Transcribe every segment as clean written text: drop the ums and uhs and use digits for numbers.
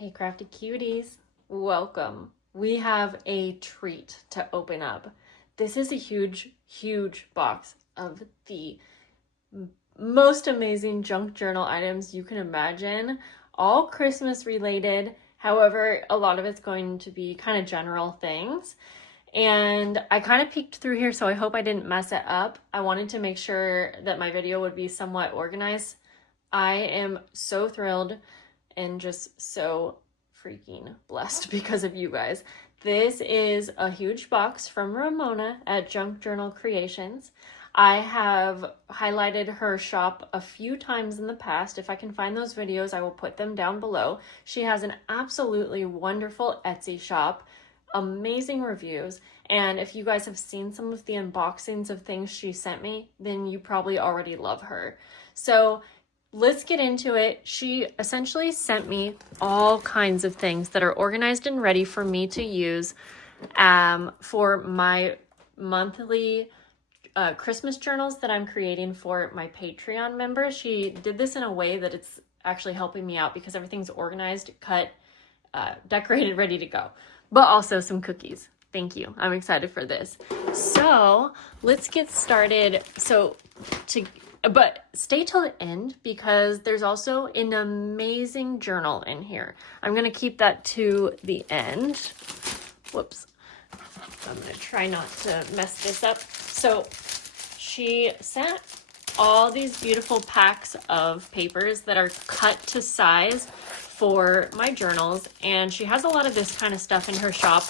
Hey crafty cuties, welcome. We have a treat to open up. This is a huge box of the most amazing junk journal items you can imagine, all Christmas related. However, a lot of it's going to be kind of general things. And I kind of peeked through here, so I hope I didn't mess it up. I wanted to make sure that my video would be somewhat organized. I am so thrilled and just so freaking blessed because of you guys. This is a huge box from Ramona at Junk Journal Creations. I have highlighted her shop a few times in the past. If I can find those videos, I will put them down below. She has an absolutely wonderful Etsy shop, amazing reviews, and if you guys have seen some of the unboxings of things she sent me, then you probably already love her. So let's get into it. She essentially sent me all kinds of things that are organized and ready for me to use for my monthly Christmas journals that I'm creating for my Patreon members. She did this in a way that it's actually helping me out because everything's organized, cut, decorated, ready to go. But also some cookies. Thank you. I'm excited for this. So let's get started. But stay till the end because there's also an amazing journal in here. I'm going to keep that to the end. Whoops. I'm going to try not to mess this up. So she sent all these beautiful packs of papers that are cut to size for my journals. And she has a lot of this kind of stuff in her shop.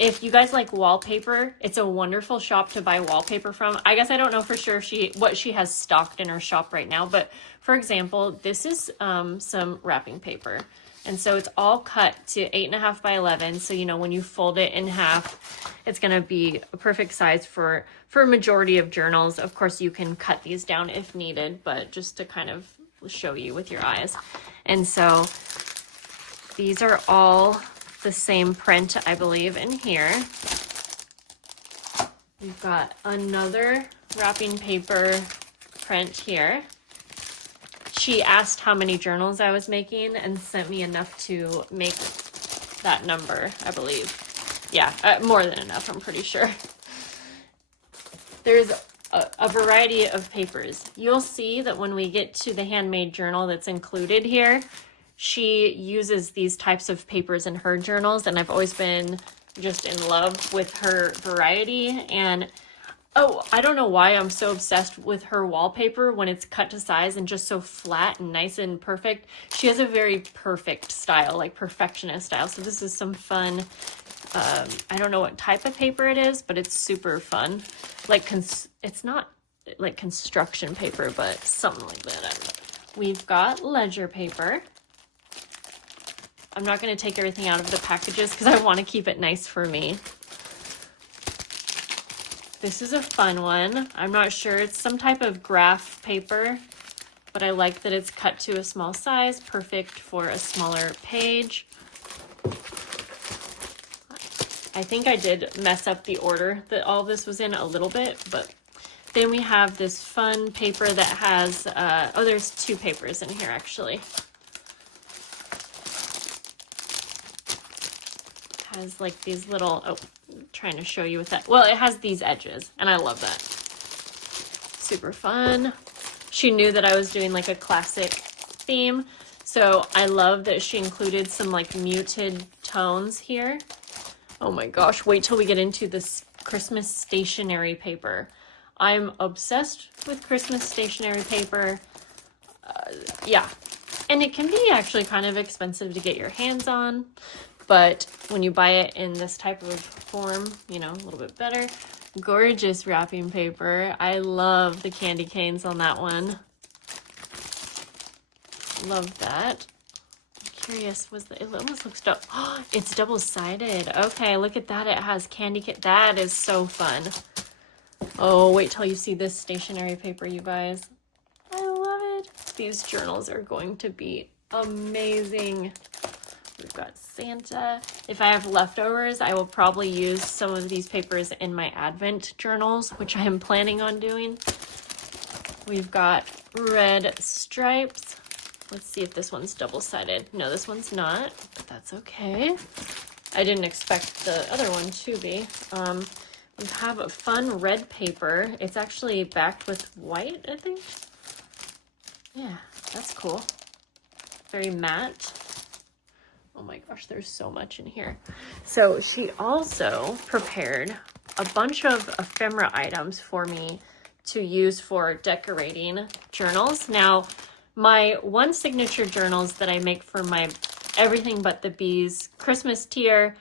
If you guys like wallpaper, it's a wonderful shop to buy wallpaper from. I guess I don't know for sure what she has stocked in her shop right now, but for example, this is some wrapping paper. And so it's all cut to 8.5 by 11. So, you know, when you fold it in half, it's going to be a perfect size for a majority of journals. Of course, you can cut these down if needed, but just to kind of show you with your eyes. And so these are all the same print, I believe, in here. We've got another wrapping paper print here. She asked how many journals I was making and sent me enough to make that number, I believe. Yeah, more than enough, I'm pretty sure. There's a variety of papers. You'll see that when we get to the handmade journal that's included here, she uses these types of papers in her journals, and I've always been just in love with her variety. And oh, I don't know why I'm so obsessed with her wallpaper when it's cut to size and just so flat and nice and perfect. She has a very perfect style, like perfectionist style. So this is some fun, I don't know what type of paper it is, but it's super fun. Like, it's not like construction paper, but something like that. I don't know. We've got ledger paper. I'm not going to take everything out of the packages because I want to keep it nice for me. This is a fun one. I'm not sure. It's some type of graph paper, but I like that it's cut to a small size, perfect for a smaller page. I think I did mess up the order that all this was in a little bit, but then we have this fun paper that has, there's two papers in here actually. Has like these little, I'm trying to show you with that. Well, it has these edges and I love that. Super fun. She knew that I was doing like a classic theme. So I love that she included some like muted tones here. Oh my gosh, wait till we get into this Christmas stationery paper. I'm obsessed with Christmas stationery paper. Yeah, and it can be actually kind of expensive to get your hands on. But when you buy it in this type of form, you know, a little bit better. Gorgeous wrapping paper. I love the candy canes on that one. Love that. I'm curious, it almost looks it's double-sided. Okay, look at that. It has candy cane. That is so fun. Oh, wait till you see this stationery paper, you guys. I love it. These journals are going to be amazing. We've got Santa. If I have leftovers, I will probably use some of these papers in my Advent journals, which I am planning on doing. We've got red stripes. Let's see if this one's double-sided. No, this one's not, but that's okay. I didn't expect the other one to be. We have a fun red paper. It's actually backed with white, I think. Yeah, that's cool. Very matte. Oh my gosh, there's so much in here. So she also prepared a bunch of ephemera items for me to use for decorating journals. Now, my one signature journals that I make for my Everything But the Bees Christmas tier,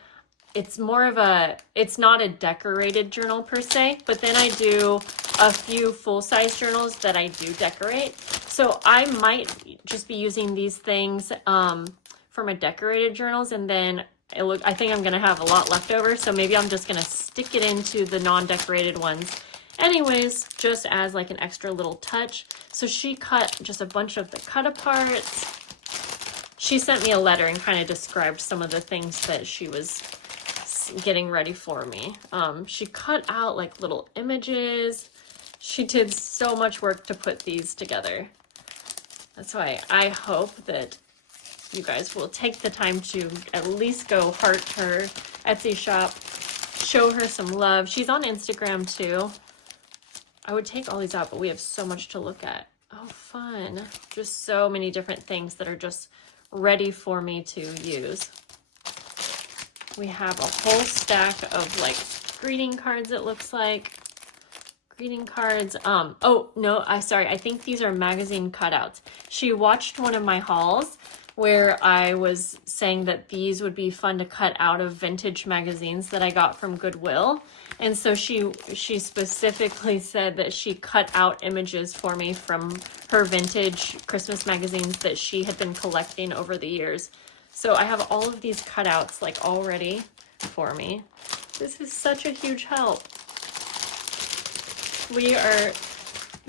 it's more of a, it's not a decorated journal per se, but then I do a few full-size journals that I do decorate. So I might just be using these things for my decorated journals, and then I think I'm gonna have a lot left over, so maybe I'm just gonna stick it into the non-decorated ones anyways, just as like an extra little touch. So she cut just a bunch of the cut aparts. She sent me a letter and kind of described some of the things that she was getting ready for me. She cut out like little images. She did so much work to put these together. That's why I hope that you guys will take the time to at least go heart her Etsy shop, show her some love. She's on Instagram too. I would take all these out, but we have so much to look at. Oh, fun. Just so many different things that are just ready for me to use. We have a whole stack of like greeting cards, it looks like. Greeting cards. Oh, no, sorry. I think these are magazine cutouts. She watched one of my hauls where I was saying that these would be fun to cut out of vintage magazines that I got from Goodwill. And so she specifically said that she cut out images for me from her vintage Christmas magazines that she had been collecting over the years. So I have all of these cutouts like all ready for me. This is such a huge help. We are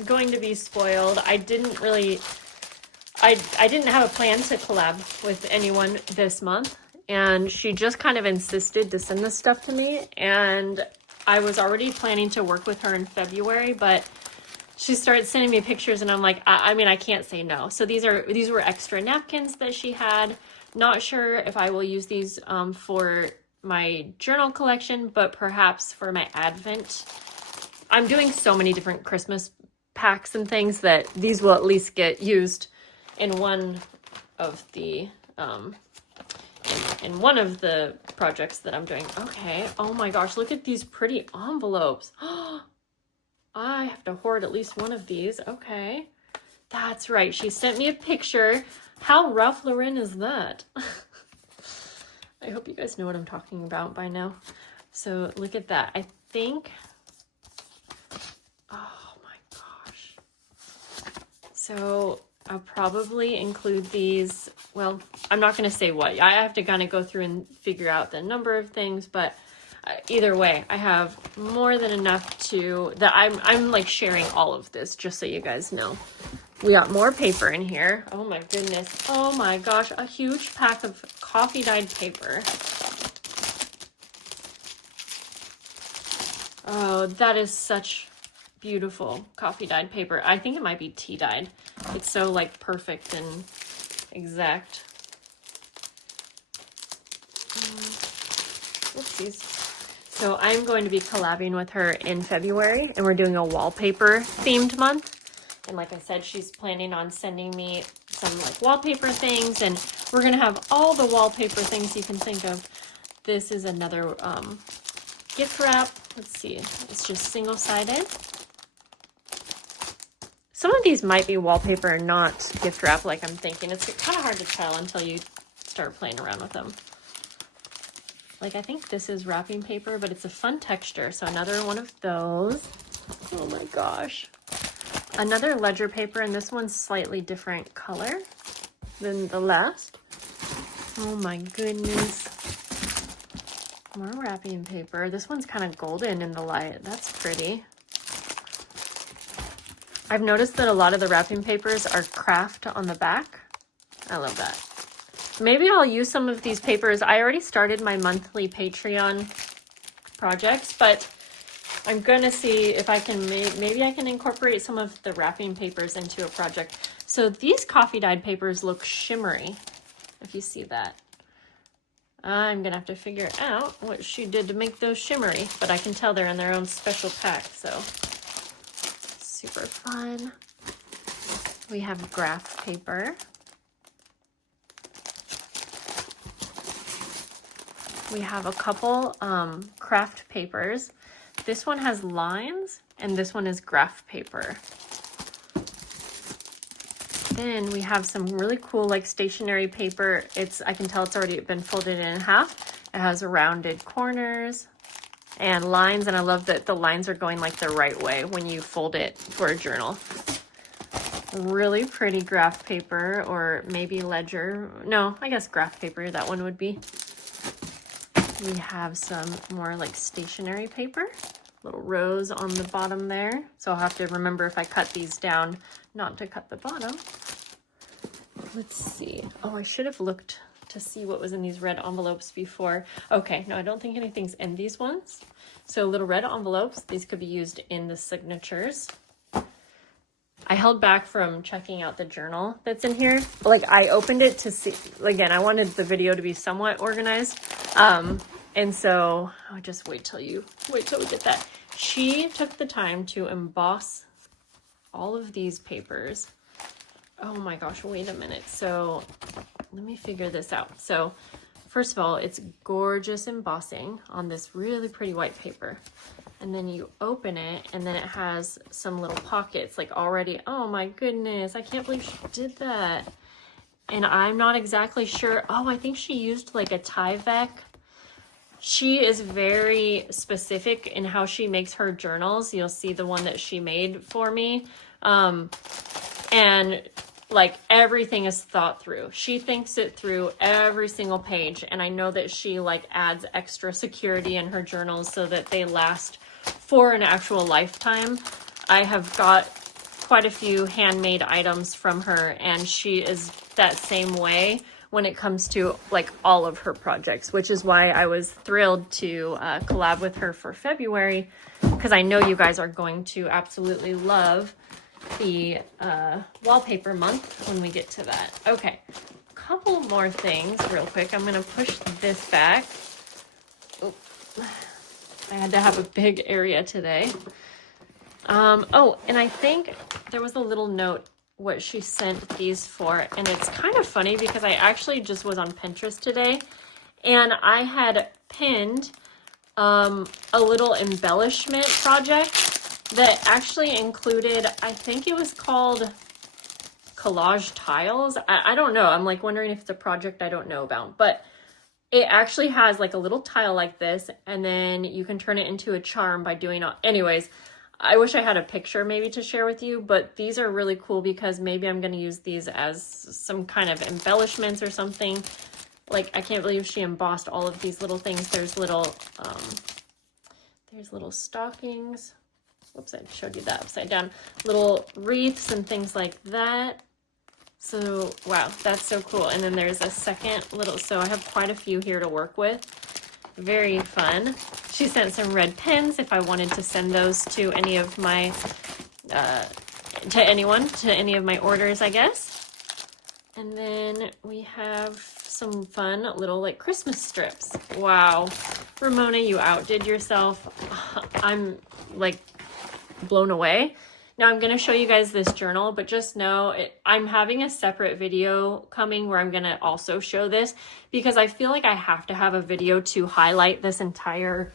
going to be spoiled. I didn't have a plan to collab with anyone this month, and she just kind of insisted to send this stuff to me, and I was already planning to work with her in February, but she started sending me pictures, and I'm like, I mean, I can't say no. So these were extra napkins that she had. Not sure if I will use these for my journal collection, but perhaps for my Advent. I'm doing so many different Christmas packs and things that these will at least get used in one of the in one of the projects that I'm doing. Okay. Oh my gosh, look at these pretty envelopes. I have to hoard at least one of these. Okay. That's right. She sent me a picture. How Ralph Lauren is that? I hope you guys know what I'm talking about by now. So look at that. I think, oh my gosh. So I'll probably include these. Well, I'm not going to say what. I have to kind of go through and figure out the number of things, but either way, I have more than enough that I'm like sharing all of this just so you guys know. We got more paper in here. Oh my goodness. Oh my gosh, a huge pack of coffee dyed paper. Oh, that is such beautiful coffee dyed paper. I think it might be tea dyed. It's so like perfect and exact. Oopsies. So I'm going to be collabing with her in February, and we're doing a wallpaper themed month. And like I said, she's planning on sending me some like wallpaper things, and we're going to have all the wallpaper things you can think of. This is another gift wrap. Let's see. It's just single-sided. Some of these might be wallpaper and not gift wrap like I'm thinking. It's kind of hard to tell until you start playing around with them. Like, I think this is wrapping paper, but it's a fun texture. So another one of those. Oh my gosh. Another ledger paper, and this one's slightly different color than the last. Oh my goodness. More wrapping paper. This one's kind of golden in the light. That's pretty. I've noticed that a lot of the wrapping papers are craft on the back. I love that. Maybe I'll use some of these papers. I already started my monthly Patreon projects, but I'm going to see if I can, maybe I can incorporate some of the wrapping papers into a project. So these coffee dyed papers look shimmery, if you see that. I'm gonna have to figure out what she did to make those shimmery, but I can tell they're in their own special pack, so super fun. We have graph paper. We have a couple craft papers. This one has lines and this one is graph paper. Then we have some really cool like stationery paper. I can tell it's already been folded in half. It has rounded corners and lines, and I love that the lines are going like the right way when you fold it for a journal. Really pretty graph paper, or maybe ledger. No, I guess graph paper, that one would be. We have some more like stationery paper, little rows on the bottom there. So I'll have to remember if I cut these down, not to cut the bottom. Let's see. Oh, I should have looked to see what was in these red envelopes before. Okay, no, I don't think anything's in these ones. So little red envelopes, these could be used in the signatures. I held back from checking out the journal that's in here. Like, I opened it to see, again, I wanted the video to be somewhat organized. And so I'll just wait till we get that. She took the time to emboss all of these papers. Oh my gosh, wait a minute. So let me figure this out. So first of all, it's gorgeous embossing on this really pretty white paper. And then you open it and then it has some little pockets like already. Oh my goodness, I can't believe she did that. And I'm not exactly sure. Oh, I think she used like a Tyvek. She is very specific in how she makes her journals. You'll see the one that she made for me. And like everything is thought through. She thinks it through every single page. And I know that she like adds extra security in her journals so that they last for an actual lifetime. I have got quite a few handmade items from her, and she is that same way when it comes to like all of her projects, which is why I was thrilled to collab with her for February, because I know you guys are going to absolutely love the wallpaper month when we get to that. Okay, a couple more things real quick. I'm gonna push this back. Oh, I had to have a big area today. Oh, and I think there was a little note what she sent these for, and it's kind of funny because I actually just was on Pinterest today and I had pinned a little embellishment project that actually included, I think it was called collage tiles. I don't know. I'm like wondering if it's a project I don't know about, but it actually has like a little tile like this, and then you can turn it into a charm by doing all, anyways. I wish I had a picture maybe to share with you, but these are really cool because maybe I'm going to use these as some kind of embellishments or something. Like, I can't believe she embossed all of these little things. There's little stockings. Whoops, I showed you that upside down. Little wreaths and things like that. So, wow, that's so cool. And then there's a second little, so I have quite a few here to work with. Very fun. She sent some red pens if I wanted to send those to any of my, to any of my orders, I guess. And then we have some fun little like Christmas strips. Wow. Ramona, you outdid yourself. I'm like blown away. Now I'm going to show you guys this journal, but just know I'm having a separate video coming where I'm going to also show this because I feel like I have to have a video to highlight this entire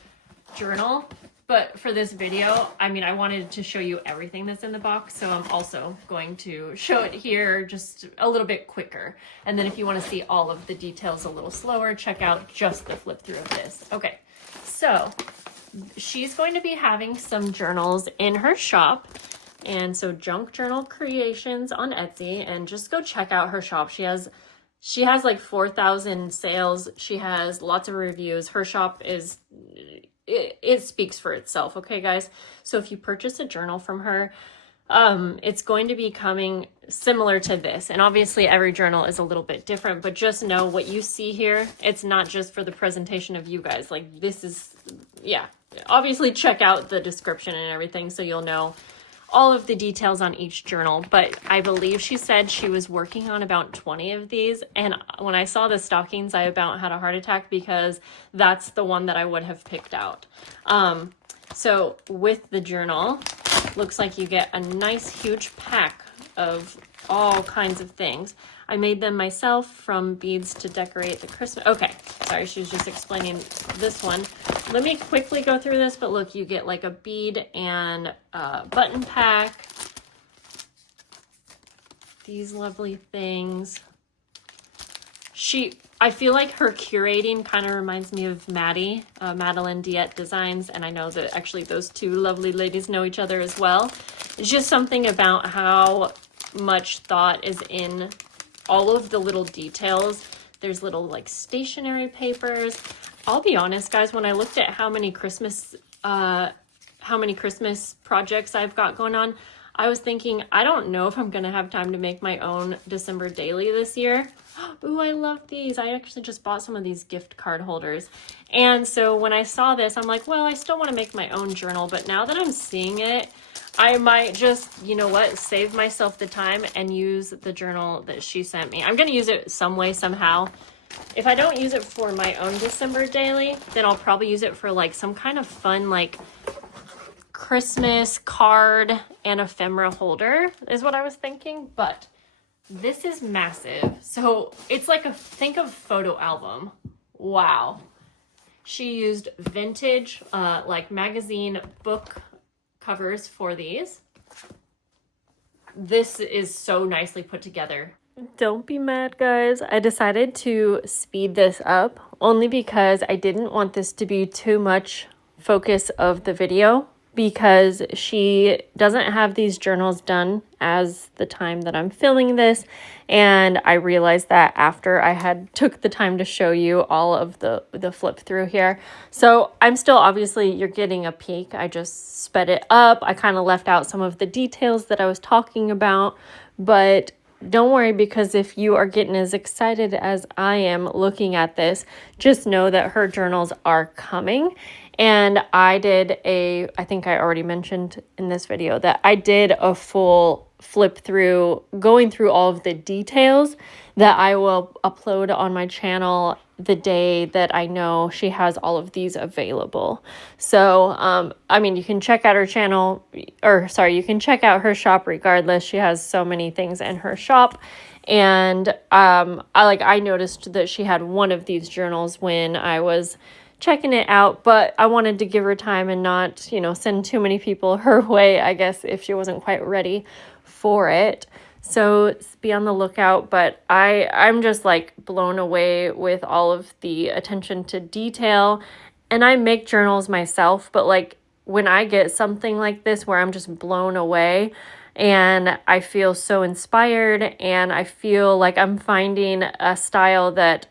journal. But for this video, I mean, I wanted to show you everything that's in the box, so I'm also going to show it here just a little bit quicker. And then if you want to see all of the details a little slower, check out just the flip through of this. Okay, so she's going to be having some journals in her shop. And so Junk Journal Creations on Etsy, and just go check out her shop. She has like 4,000 sales. She has lots of reviews. Her shop is, it speaks for itself. Okay, guys. So if you purchase a journal from her, it's going to be coming similar to this. And obviously every journal is a little bit different, but just know what you see here. It's not just for the presentation of you guys. Like this is, yeah, obviously check out the description and everything so you'll know all of the details on each journal, but I believe she said she was working on about 20 of these. And when I saw the stockings, I about had a heart attack because that's the one that I would have picked out. So with the journal, looks like you get a nice huge pack of all kinds of things. I made them myself, from beads to decorate the Christmas. Okay, sorry, she was just explaining this one. Let me quickly go through this, but look, you get like a bead and a button pack. These lovely things. I feel like her curating kind of reminds me of Maddie, Madeline Diet Designs, and I know that actually those two lovely ladies know each other as well. It's just something about how much thought is in all of the little details. There's little like stationery papers. I'll be honest, guys, when I looked at how many Christmas projects I've got going on, I was thinking, I don't know if I'm gonna have time to make my own December daily this year. Ooh, I love these. I actually just bought some of these gift card holders. And so when I saw this, I'm like, well, I still want to make my own journal, but now that I'm seeing it, I might just, you know what, save myself the time and use the journal that she sent me. I'm going to use it some way, somehow. If I don't use it for my own December daily, then I'll probably use it for like some kind of fun, like Christmas card and ephemera holder is what I was thinking. But this is massive. So it's like think of photo album. Wow. She used vintage, like magazine book covers for these. This is so nicely put together. Don't be mad, guys. I decided to speed this up only because I didn't want this to be too much focus of the video, because she doesn't have these journals done as the time that I'm filming this. And I realized that after I had took the time to show you all of the flip through here. So I'm still, obviously you're getting a peek. I just sped it up. I kind of left out some of the details that I was talking about, but don't worry, because if you are getting as excited as I am looking at this, just know that her journals are coming. And I think I already mentioned in this video that I did a full flip through, going through all of the details that I will upload on my channel the day that I know she has all of these available. So, I mean, you can check out her channel, or sorry, you can check out her shop regardless. She has so many things in her shop. And I noticed that she had one of these journals when I was checking it out, but I wanted to give her time and not, you know, send too many people her way, I guess, if she wasn't quite ready for it. So be on the lookout. But I'm just like blown away with all of the attention to detail. And I make journals myself, but like when I get something like this where I'm just blown away and I feel so inspired and I feel like I'm finding a style that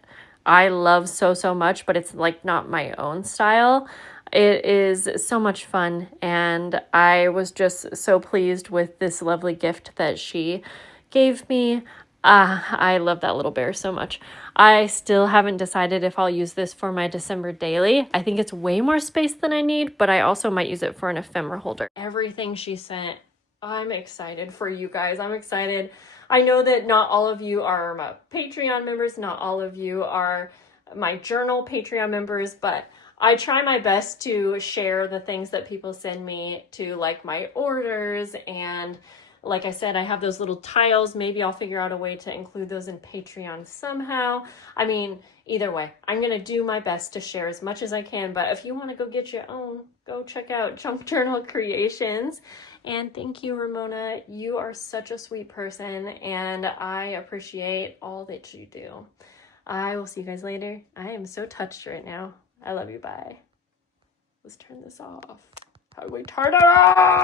I love so much, but it's like not my own style. It is so much fun, and I was just so pleased with this lovely gift that she gave me. I love that little bear so much. I still haven't decided if I'll use this for my December daily. I think it's way more space than I need, but I also might use it for an ephemera holder. Everything she sent, I'm excited for you guys. I'm excited. I know that not all of you are my Patreon members, not all of you are my journal Patreon members, but I try my best to share the things that people send me to, like my orders. And like I said, I have those little tiles. Maybe I'll figure out a way to include those in Patreon somehow. I mean, either way, I'm going to do my best to share as much as I can. But if you want to go get your own, go check out Junk Journal Creations. And thank you, Ramona. You are such a sweet person, and I appreciate all that you do. I will see you guys later. I am so touched right now. I love you. Bye. Let's turn this off. How do we turn it off?